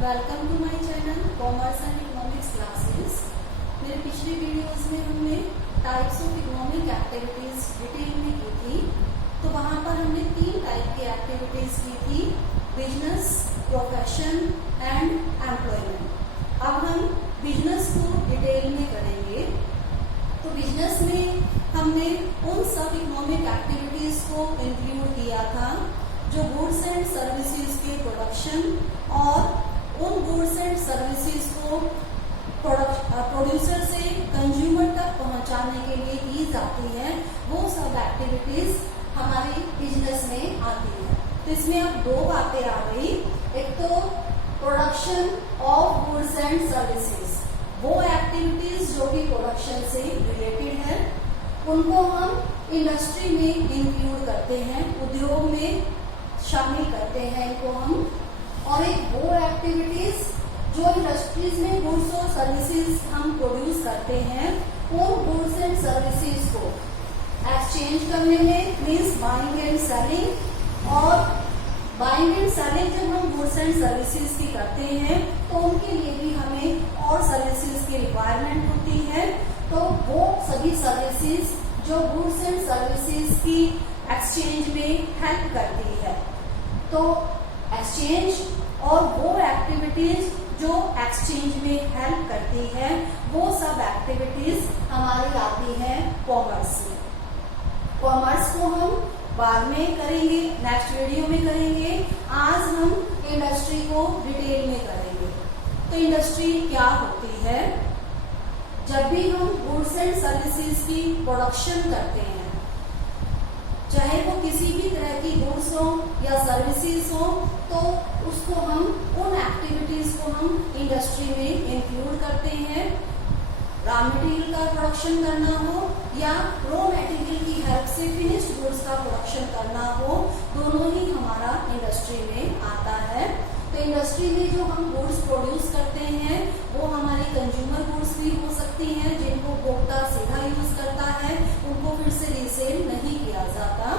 Welcome to my channel commerce and economics classes. मेरे पिछले videos में हमने types of economic activities detail में की थी। तो वहां पर हमने 3 टाइप की एक्टिविटीज की थी, बिजनेस, प्रोफेशन एंड एम्प्लॉयमेंट। अब हम बिजनेस को डिटेल में करेंगे। तो बिजनेस में हमने उन सब इकोनॉमिक एक्टिविटीज को इंक्लूड किया था जो गुड्स एंड सर्विसेज के प्रोडक्शन और उन गुड्स एंड सर्विसेज को प्रोड्यूसर से कंज्यूमर तक पहुंचाने के लिए की जाती है, वो सब एक्टिविटीज हमारे बिजनेस में आती है। तो इसमें अब 2 बातें आ गई। एक तो production of goods and services, वो एक्टिविटीज जो कि प्रोडक्शन से रिलेटेड है, उनको हम इंडस्ट्री में इंक्लूड करते हैं, उद्योग में शामिल करते हैं इनको हम। और एक वो एक्टिविटीज जो इंडस्ट्रीज में गुड्स और सर्विसेज हम प्रोड्यूस करते हैं, उन गुड्स एंड सर्विसेज को एक्सचेंज करने में मीन्स बाइंग एंड सेलिंग। और बाइंग एंड सेलिंग जब हम गुड्स एंड सर्विसेज की करते हैं तो उनके लिए भी हमें और सर्विसेज की रिक्वायरमेंट होती है। तो वो सभी सर्विसेज जो गुड्स एंड सर्विसेज की एक्सचेंज में हेल्प करती है, तो एक्सचेंज और वो एक्टिविटीज जो एक्सचेंज में हेल्प करती है, वो सब एक्टिविटीज हमारी आती है कॉमर्स में। कॉमर्स को हम बाद में करेंगे, नेक्स्ट वीडियो में करेंगे। आज हम इंडस्ट्री को डिटेल में करेंगे। तो इंडस्ट्री क्या होती है? जब भी हम गुड्स एंड सर्विसेज की प्रोडक्शन करते हैं, चाहे वो किसी भी तरह की गुड्स हो या सर्विसेज हो, तो उसको हम उन एक्टिविटीज को हम इंडस्ट्री में इंक्लूड करते हैं। रॉ मटेरियल का प्रोडक्शन करना हो या रॉ मटेरियल की हेल्प से फिनिश्ड गुड्स का प्रोडक्शन करना हो, दोनों ही हमारा इंडस्ट्री में आता है। तो इंडस्ट्री में जो हम गुड्स प्रोड्यूस करते हैं वो हमारी कंज्यूमर गुड्स भी हो सकती हैं, जिनको उपभोक्ता सीधा यूज करता है, उनको फिर से रीसेल नहीं किया जाता।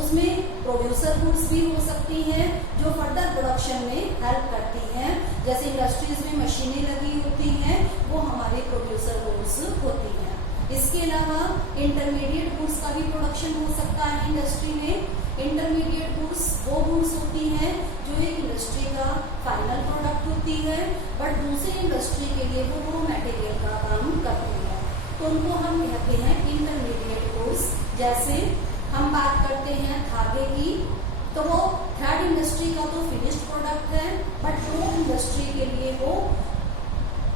उसमें प्रोड्यूसर गुड्स भी हो सकती हैं जो फर्दर प्रोडक्शन में हेल्प करती हैं। जैसे इंडस्ट्रीज में मशीनें लगी होती हैं, वो हमारे प्रोड्यूसर गुड्स होती हैं। इसके अलावा इंटरमीडिएट गुड्स का भी प्रोडक्शन हो सकता है इंडस्ट्री में। इंटरमीडिएट गुड्स वो गुड्स होती हैं जो एक इंडस्ट्री का फाइनल प्रोडक्ट होती है, बट दूसरी इंडस्ट्री के लिए वो रॉ मटेरियल का काम करती है, तो उनको हम कहते हैं इंटरमीडिएट गुड्स। जैसे हम बात करते हैं धागे की, तो वो थ्रेड इंडस्ट्री का तो फिनिश्ड प्रोडक्ट है, बट रोप इंडस्ट्री के लिए वो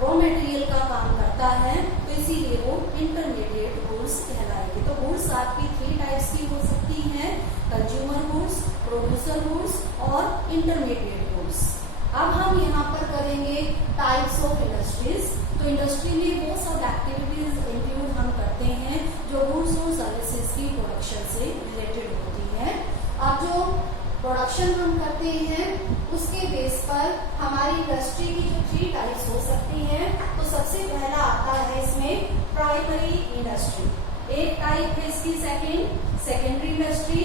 रॉ मटेरियल का काम करता है, तो इसीलिए वो इंटरमीडिएट गुड्स कहलाएगी। तो गुड्स आपकी 3 टाइप्स की हो सकती हैं, कंज्यूमर गुड्स, प्रोड्यूसर गुड्स और इंटरमीडिएट गुड्स। अब हम यहाँ पर करेंगे टाइप्स ऑफ इंडस्ट्रीज। तो इंडस्ट्री में वो सब एक्टिविटीज इंक्लूड हम करते हैं जो गुड्स और सर्विसेज की प्रोडक्शन से रिलेटेड होती है। अब जो प्रोडक्शन हम करते हैं उसके बेस पर हमारी इंडस्ट्री की जो 3 टाइप्स हो सकती हैं, तो सबसे पहला आता है इसमें प्राइमरी इंडस्ट्री। एक टाइप है इसकी सेकेंडरी इंडस्ट्री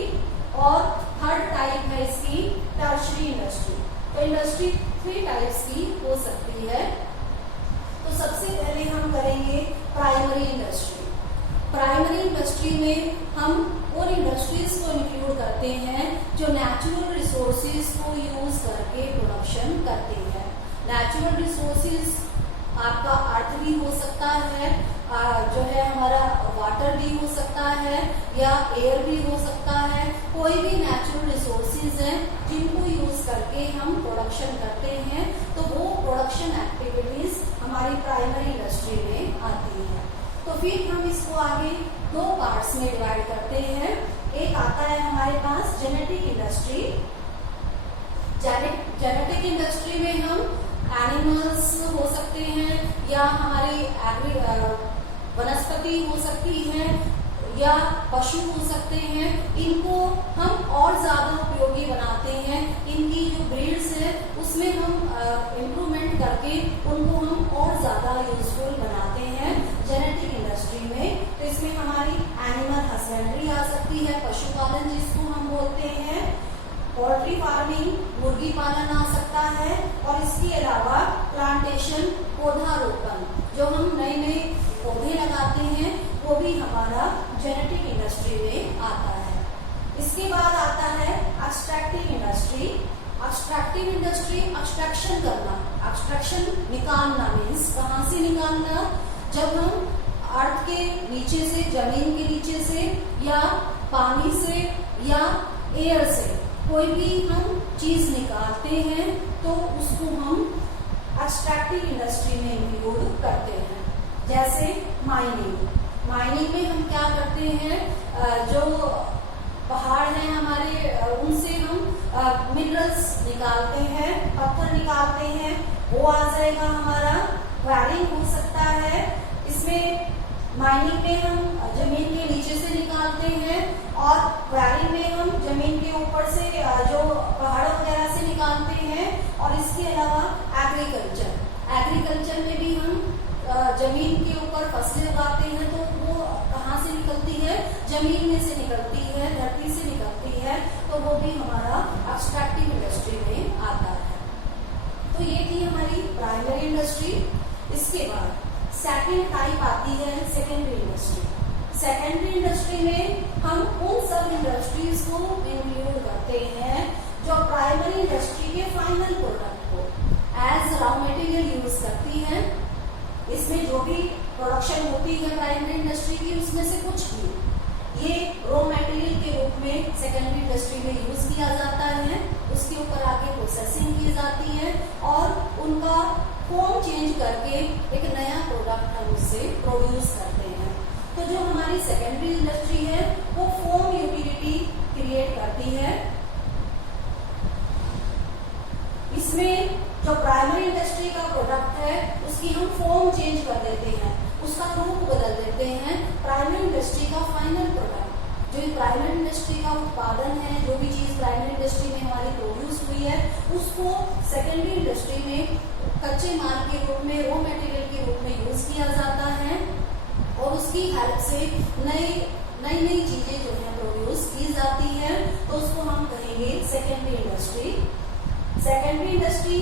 और थर्ड टाइप है इसकी टर्शरी इंडस्ट्री। तो इंडस्ट्री 3 टाइप्स की हो सकती है। तो सबसे पहले हम करेंगे प्राइमरी इंडस्ट्री। प्राइमरी इंडस्ट्री में हम उन इंडस्ट्रीज को इंक्लूड करते हैं जो नेचुरल रिसोर्सेज को यूज करके प्रोडक्शन करती है। नेचुरल रिसोर्सेज आपका अर्थ भी हो सकता है, जो है हमारा वाटर भी हो सकता है या एयर भी हो सकता है। कोई भी नेचुरल रिसोर्सेज हैं जिनको यूज करके हम प्रोडक्शन करते हैं, तो वो प्रोडक्शन एक्टिविटीज हमारी प्राइमरी इंडस्ट्री में आती है। तो फिर हम इसको आगे 2 पार्ट्स में डिवाइड करते हैं। एक आता है हमारे पास जेनेटिक इंडस्ट्री। जेनेटिक इंडस्ट्री में हम एनिमल्स हो सकते हैं या हमारी वनस्पति हो सकती है या पशु हो सकते हैं, इनको हम और ज्यादा उपयोगी बनाते हैं। इनकी जो ब्रीड्स है उसमें हम इम्प्रूवमेंट करके उनको हम और ज्यादा यूजफुल बनाते हैं जेनेटिक इंडस्ट्री में। तो इसमें हमारी एनिमल हस्बेंड्री आ सकती है, पशुपालन जिसको हम बोलते हैं, पोल्ट्री फार्मिंग, मुर्गी पालन आ सकता है, और इसके अलावा प्लांटेशन, पौधारोपण, जो हम नए नए पौधे लगाते हैं वो भी हमारा जेनेटिक इंडस्ट्री में आता है। इसके बाद आता है extractive industry. Extractive industry, extraction करना, एक्सट्रैक्शन निकालना मीन्स कहाँ से निकालना, जब हम अर्थ के नीचे से, जमीन के नीचे से या पानी से या एयर से कोई भी हम चीज निकालते हैं तो उसको हम एक्सट्रैक्टिव इंडस्ट्री में इंक्लूड करते हैं। जैसे माइनिंग, माइनिंग में हम क्या करते हैं, जो पहाड़ हैं हमारे उनसे हम मिनरल्स निकालते हैं, पत्थर निकालते हैं, वो आ जाएगा हमारा क्वैरिंग हो सकता है। इसमें माइनिंग में हम जमीन के नीचे से निकालते हैं और क्वैरिंग में हम जमीन के ऊपर से जो पहाड़ों वगैरह से निकालते हैं। और इसके अलावा एग्रीकल्चर, एग्रीकल्चर में भी हम जमीन के ऊपर फसलें उगाते हैं तो वो कहाँ से निकलती है, जमीन में से निकलती है, धरती से निकलती है, तो वो भी हमारा एक्सट्रैक्टिव इंडस्ट्री में आता है। तो ये थी हमारी प्राइमरी इंडस्ट्री। इसके बाद सेकेंड टाइप आती है सेकेंडरी इंडस्ट्री। सेकेंडरी इंडस्ट्री में हम उन सब इंडस्ट्रीज को इंक्लूड करते हैं जो प्राइमरी इंडस्ट्री के फाइनल प्रोडक्ट को एज रॉ मटेरियल यूज करती है। इसमें जो भी प्रोडक्शन होती है प्राइमरी इंडस्ट्री की, उसमें से कुछ भी ये रॉ मटेरियल के रूप में सेकेंडरी इंडस्ट्री में यूज किया जाता है। उसके ऊपर आगे प्रोसेसिंग की जाती है और उनका फॉर्म चेंज करके एक नया प्रोडक्ट हम उससे प्रोड्यूस करते हैं। तो जो हमारी सेकेंडरी इंडस्ट्री है वो फॉर्म यूटिलिटी क्रिएट करती है। इसमें जो प्राइमरी इंडस्ट्री का प्रोडक्ट है उसकी हम फॉर्म चेंज कर देते हैं, उसका रूप बदल देते हैं। प्राइमरी इंडस्ट्री का फाइनल प्रोडक्ट, जो प्राइमरी इंडस्ट्री का उत्पादन है, जो भी चीज प्राइमरी इंडस्ट्री में हमारी प्रोड्यूस हुई है, उसको सेकेंडरी इंडस्ट्री में कच्चे माल के रूप में, रॉ मटेरियल के रूप में यूज किया जाता है और उसकी हेल्प से नई नई चीजें जो है प्रोड्यूस की जाती है। तो उसको हम कहेंगे सेकेंडरी इंडस्ट्री। सेकेंडरी इंडस्ट्री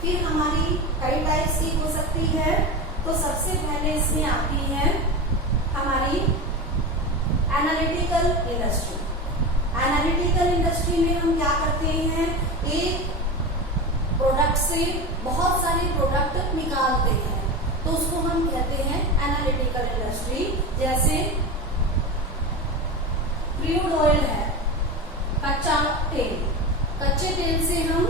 फिर हमारी कई टाइप्स की हो सकती है। तो सबसे पहले इसमें आती है हमारी एनालिटिकल इंडस्ट्री। एनालिटिकल इंडस्ट्री में हम क्या करते हैं, एक प्रोडक्ट से बहुत सारे प्रोडक्ट निकालते हैं, तो उसको हम कहते हैं एनालिटिकल इंडस्ट्री। जैसे क्रूड ऑयल है, कच्चा तेल, कच्चे तेल से हम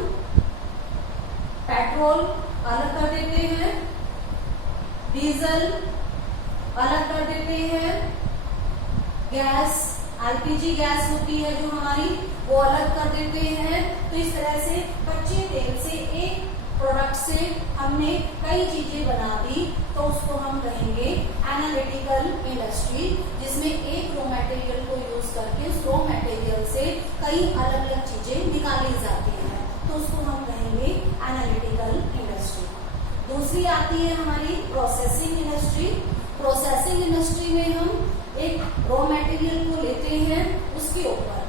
पेट्रोल अलग कर देते हैं, डीजल अलग कर देते हैं, गैस एलपीजी गैस होती है जो हमारी, वो अलग कर देते हैं। तो इस तरह से कच्चे तेल से एक प्रोडक्ट से हमने कई चीजें बना दी, तो उसको हम कहेंगे एनालिटिकल इंडस्ट्री, जिसमें एक रॉ मटेरियल को यूज करके उस रॉ मटेरियल से कई अलग अलग चीजें निकाली जाती हैं, तो उसको हम कहेंगे एनालिटिकल इंडस्ट्री। दूसरी आती है हमारी प्रोसेसिंग इंडस्ट्री। प्रोसेसिंग इंडस्ट्री में हम एक रॉ मटेरियल को लेते हैं, उसके ऊपर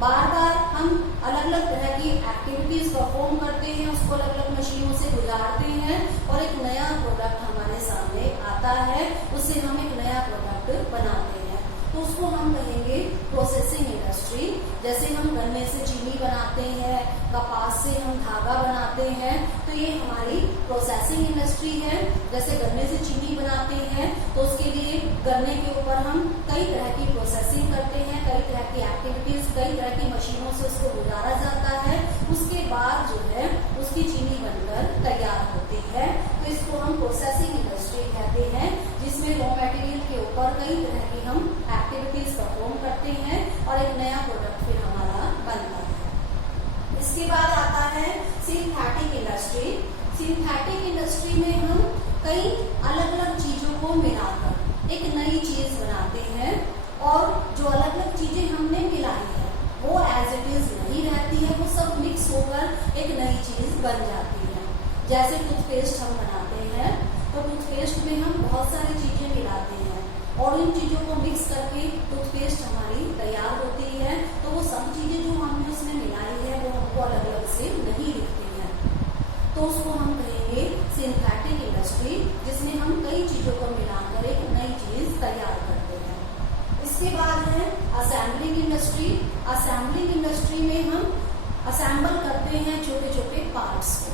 बार बार हम अलग अलग तरह की एक्टिविटीज परफॉर्म करते हैं, उसको अलग अलग मशीनों से गुजारते हैं और एक नया प्रोडक्ट हमारे सामने आता है, उससे हम एक नया प्रोडक्ट बनाते हैं, तो उसको हम कहेंगे प्रोसेसिंग इंडस्ट्री। जैसे हम गन्ने से चीनी बनाते हैं, कपास से हम धागा बनाते हैं, तो ये हमारी प्रोसेसिंग इंडस्ट्री है। जैसे गन्ने से चीनी बनाते हैं तो उसके लिए गन्ने के ऊपर हम कई तरह की प्रोसेसिंग करते हैं, कई तरह की एक्टिविटीज, कई तरह की मशीनों से उसको गुजारा जाता है, उसके बाद जो है उसकी चीनी बनकर तैयार होती है। तो इसको हम प्रोसेसिंग इंडस्ट्री कहते हैं, जिसमें रॉ मटेरियल के ऊपर कई तरह की हम एक्टिविटीज परफॉर्म करते हैं और एक नया प्रोडक्ट फिर हमारा बनता है। इसके बाद आता है सिंथेटिक इंडस्ट्री। सिंथेटिक इंडस्ट्री में हम कई अलग अलग चीजों को मिलाकर एक नई चीज बनाते हैं, और जो अलग अलग चीजें हमने मिलाई है वो एज इट इज नहीं रहती है, वो सब मिक्स होकर एक नई चीज बन जाती है। जैसे टूथपेस्ट हम बनाते हैं, तो टूथपेस्ट में हम बहुत सारी चीजें मिलाते हैं और उन चीजों को मिक्स करके टूथपेस्ट हमारी तैयार होती है। तो वो सब चीजें जो हमने उसमें मिलाई है तो उसको हम कहेंगे सिंथेटिक इंडस्ट्री, जिसमें हम कई चीजों को मिलाकर एक नई चीज तैयार करते हैं। इसके बाद है असेंबलिंग इंडस्ट्री। असेंबलिंग इंडस्ट्री में हम असेंबल करते हैं छोटे छोटे पार्ट्स को।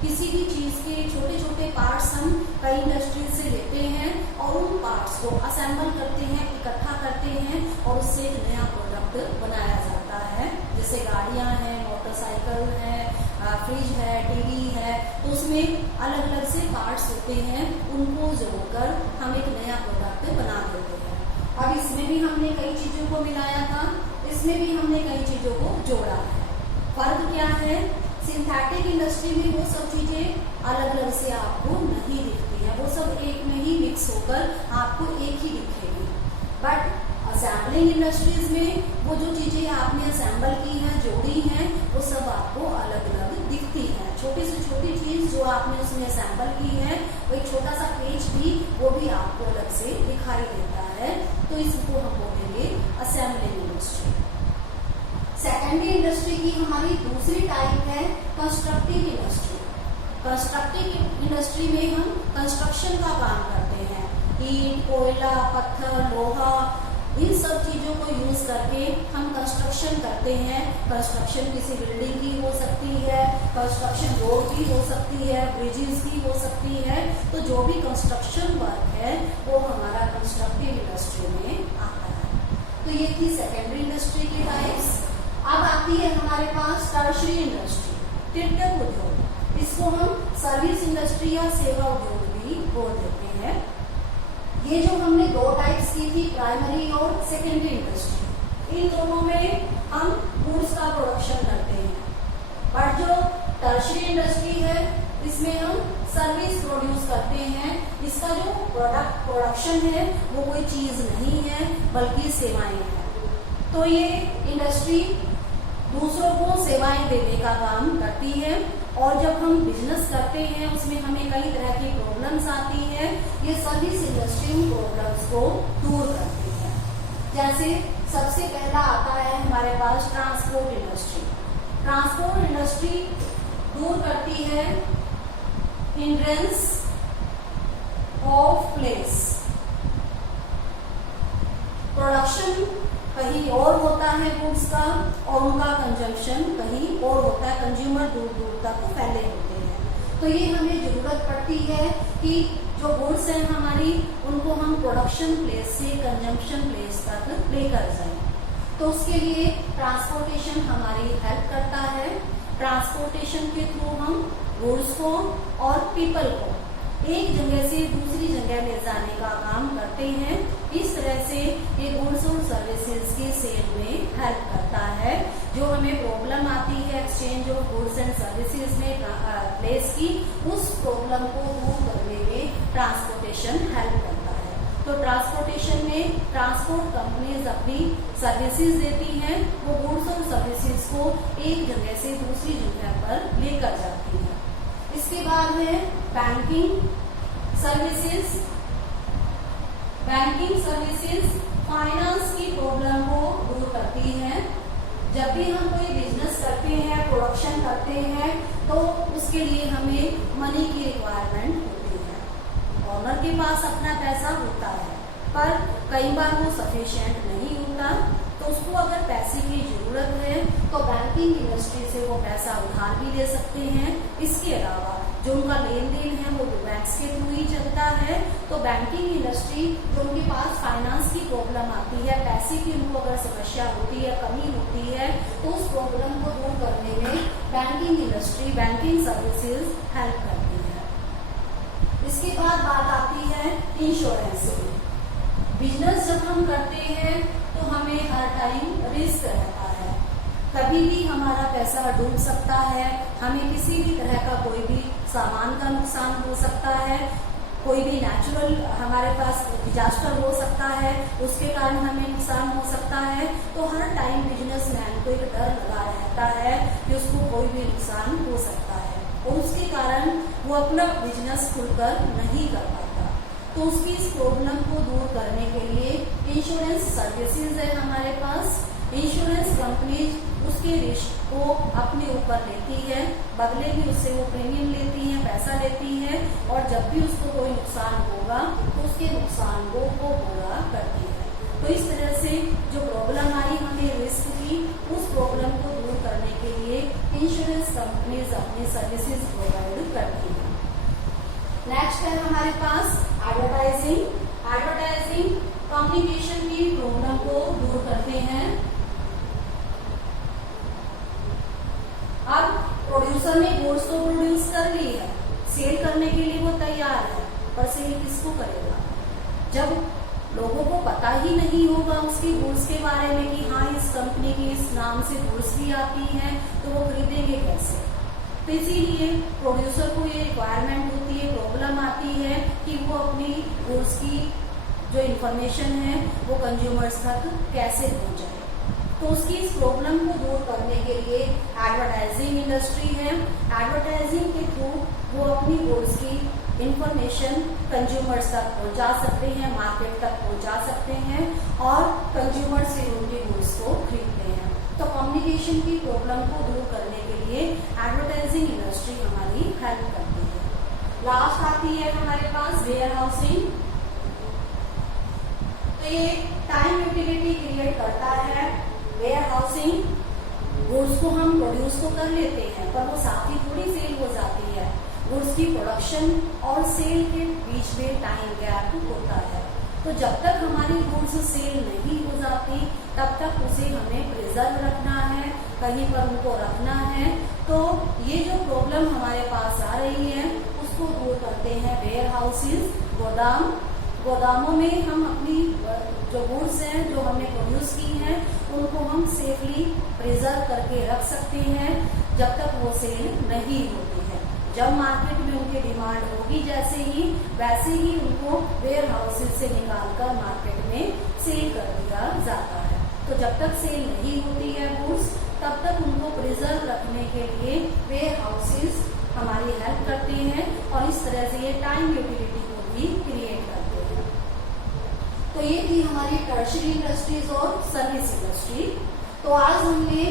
किसी भी चीज के छोटे छोटे पार्ट्स हम कई इंडस्ट्री से लेते हैं और उन पार्ट्स को असेंबल करते हैं, इकट्ठा करते हैं और उससे एक नया प्रोडक्ट बनाया जाता है। जैसे गाड़ियां हैं, मोटरसाइकिल है, फ्रिज है, टीवी है, तो उसमें अलग अलग से पार्ट्स होते हैं, उनको जोड़कर हम एक नया प्रोडक्ट बना देते हैं। अब इसमें भी हमने कई चीजों को मिलाया था, इसमें भी हमने कई चीजों को जोड़ा है। फर्क क्या है? सिंथेटिक इंडस्ट्री में वो सब चीजें अलग अलग से आपको नहीं दिखती है, वो सब एक में ही मिक्स होकर आपको एक ही दिखेगी। बट असेंबलिंग इंडस्ट्रीज में वो जो चीजें आपने असेंबल की हैं, जोड़ी हैं, वो सब आपको अलग अलग दिखती है। छोटी से छोटी चीज जो आपने उसमें असेंबल की है, वो एक छोटा सा पेज भी, वो भी आपको अलग से दिखाई देता है। तो इसको हम बोलेंगे असेंबलिंग इंडस्ट्री। सेकेंडरी इंडस्ट्री की हमारी दूसरी टाइप है कंस्ट्रक्टिव इंडस्ट्री। कंस्ट्रक्टिव इंडस्ट्री में हम कंस्ट्रक्शन का काम करते हैं। ईंट, कोयला, पत्थर, लोहा, इन सब चीजों को यूज करके हम कंस्ट्रक्शन करते हैं। कंस्ट्रक्शन किसी बिल्डिंग की हो सकती है, कंस्ट्रक्शन रोड की हो सकती है, ब्रिजेस की हो सकती है। तो जो भी कंस्ट्रक्शन वर्क है वो हमारा कंस्ट्रक्टिव इंडस्ट्री में आता है। तो ये थी सेकेंडरी इंडस्ट्री की टाइप्स। अब आती है हमारे पास टर्शरी इंडस्ट्री, तृतीयक उद्योग। इसको हम सर्विस इंडस्ट्री या सेवा उद्योग भी बोल देते हैं। ये जो हमने दो टाइप्स की थी, प्राइमरी और सेकेंडरी इंडस्ट्री, इन दोनों में हम गुड्स का प्रोडक्शन करते हैं। बट जो टर्शरी इंडस्ट्री है, इसमें हम सर्विस प्रोड्यूस करते हैं। इसका जो प्रोडक्शन है वो कोई चीज नहीं है बल्कि सेवाएं हैं। तो ये इंडस्ट्री दूसरों को सेवाएं देने का काम करती है। और जब हम बिजनेस करते हैं उसमें हमें कई तरह की प्रॉब्लम्स आती है, ये सर्विस इंडस्ट्री उन प्रॉब्लम्स को दूर करती है। जैसे सबसे पहला आता है हमारे पास ट्रांसपोर्ट इंडस्ट्री। ट्रांसपोर्ट इंडस्ट्री दूर करती है हिंड्रेंस ऑफ प्लेस। प्रोडक्शन कहीं और होता है गुड्स का और उनका कंजम्पशन कहीं और होता है, कंज्यूमर दूर दूर तक फैले होते हैं। तो ये हमें जरूरत पड़ती है कि जो गुड्स हैं हमारी, उनको हम प्रोडक्शन प्लेस से कंजम्पशन प्लेस तक लेकर जाएं। तो उसके लिए ट्रांसपोर्टेशन हमारी हेल्प करता है। ट्रांसपोर्टेशन के थ्रू हम गुड्स को और पीपल को एक जगह से दूसरी जगह ले जाने का काम करते हैं। इस तरह से ये गुड्स और सर्विसेज की सेल में हेल्प करता है। जो हमें प्रॉब्लम आती है exchange of goods and services में प्लेस की, उस प्रॉब्लम को दूर करने में ट्रांसपोर्टेशन हेल्प करता है। तो ट्रांसपोर्टेशन में ट्रांसपोर्ट कंपनीज अपनी सर्विसेज देती हैं, वो गुड्स और सर्विसेज को एक जगह से दूसरी जगह पर लेकर जाती है। इसके बाद है banking services. Banking services finance की प्रॉब्लम को दूर करती है। जब भी हम कोई बिजनेस करते हैं, प्रोडक्शन करते हैं, तो उसके लिए हमें मनी की रिक्वायरमेंट होती है। ओनर के पास अपना पैसा होता है पर कई बार वो सफिशिएंट नहीं होता, तो उसको अगर पैसे की जरूरत है तो बैंकिंग इंडस्ट्री से वो पैसा उधार भी ले सकते हैं। इसके अलावा जो उनका लेन देन है वो बैंक्स के थ्रू ही चलता है। तो बैंकिंग इंडस्ट्री जो उनके पास फाइनेंस की प्रॉब्लम आती है, पैसे की उनको अगर समस्या होती है, कमी होती है, तो उस प्रॉब्लम को दूर करने में banking industry, banking services help करती है। इसके बाद बात आती है इंश्योरेंस की। बिजनेस जब हम करते हैं तो हमें हर टाइम रिस्क रहता है। कभी भी हमारा पैसा डूब सकता है, हमें किसी भी तरह का कोई भी सामान का नुकसान हो सकता है, कोई भी नेचुरल हमारे पास डिजास्टर हो सकता है, उसके कारण हमें नुकसान हो सकता है। तो हर टाइम बिजनेसमैन को एक डर लगा रहता है कि उसको कोई भी नुकसान हो सकता है और उसके कारण वो अपना बिजनेस खुलकर नहीं कर पाता। तो उसकी इस प्रॉब्लम को दूर करने के लिए इंश्योरेंस सर्विसेज है हमारे पास। इंश्योरेंस कंपनीज उसके रिस्क को अपने ऊपर लेती है, बदले में उससे वो प्रीमियम लेती है, पैसा लेती है, और जब भी उसको कोई नुकसान होगा तो उसके नुकसान को वो पूरा करती है। तो इस तरह से जो प्रॉब्लम आई हमें रिस्क की, उस प्रॉब्लम को दूर करने के लिए इंश्योरेंस कंपनीज अपनी सर्विसेज प्रोवाइड करती है। नेक्स्ट है हमारे पास एडवर्टाइजिंग। एडवर्टाइजिंग कम्युनिकेशन की प्रॉब्लम को दूर करते हैं। अब प्रोड्यूसर ने गुड्स को प्रोड्यूस कर ली है, सेल करने के लिए वो तैयार है, पर सेल किसको करेगा जब लोगों को पता ही नहीं होगा उसकी गुड्स के बारे में कि हाँ इस कंपनी की इस नाम से गुड्स भी आती हैं, तो वो खरीदेंगे कैसे। तो इसीलिए प्रोड्यूसर को ये रिक्वायरमेंट होती है, प्रॉब्लम आती है कि वो अपनी गुड्स की जो इंफॉर्मेशन है वो कंज्यूमर्स तक कैसे पहुंचाए। तो उसकी इस प्रॉब्लम को दूर करने के लिए एडवर्टाइजिंग इंडस्ट्री है। एडवर्टाइजिंग के थ्रू वो अपनी गुड्स की इंफॉर्मेशन कंज्यूमर्स तक पहुंचा सकते हैं, मार्केट तक पहुंचा सकते हैं, और कंज्यूमर से उनकी गुड्स को खरीदते हैं। तो कम्युनिकेशन की प्रॉब्लम को दूर करने के लिए एडवर्टाइजिंग इंडस्ट्री हमारी हेल्प करती है। लास्ट आती है हमारे पास वेयर हाउसिंग। तो ये टाइम यूटिलिटी क्रिएट करता है। वेयर हाउसिंग, गुड्स को हम प्रोड्यूस तो कर लेते हैं, पर वो साथ ही थोड़ी सेल हो जाती है। गुड्स की प्रोडक्शन और सेल के बीच में टाइम गैप होता है। तो जब तक हमारी गुड्स सेल नहीं हो जाती तब तक उसे हमें प्रिजर्व रखना है, कहीं पर उनको रखना है। तो ये जो प्रॉब्लम हमारे पास आ रही है उसको दूर करते हैं वेयर हाउसेज, गोदाम। गोदामों में हम अपनी जो गुड्स हैं जो हमने प्रोड्यूस की हैं उनको हम सेफली प्रिजर्व करके रख सकते हैं जब तक वो सेल नहीं होती है। जब मार्केट में उनकी डिमांड होगी जैसे ही, वैसे ही उनको वेयर हाउसेज से निकालकर मार्केट में सेल कर दिया जाता है। तो जब तक सेल नहीं होती है गुड्स, तब तक उनको प्रिजर्व रखने के लिए वेयर हाउसेज हमारी हेल्प करते हैं, और इस तरह से ये टाइम यूटिलिटी को भी क्रिएट करते हैं। तो ये थी हमारी टर्शियरी इंडस्ट्रीज और सर्विस इंडस्ट्री। तो आज हमने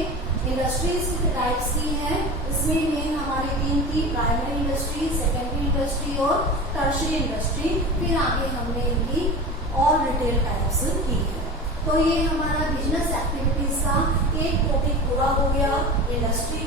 इंडस्ट्रीज की टाइप्स की हैं। इसमें मेन हमारी तीन थी, प्राइमरी इंडस्ट्री, सेकेंडरी इंडस्ट्री और टर्शियरी इंडस्ट्री। फिर आगे हमने इनकी और डिटेल टाइप्स की है। तो ये हमारा बिजनेस एक्टिविटीज का एक टॉपिक पूरा हो गया, इंडस्ट्री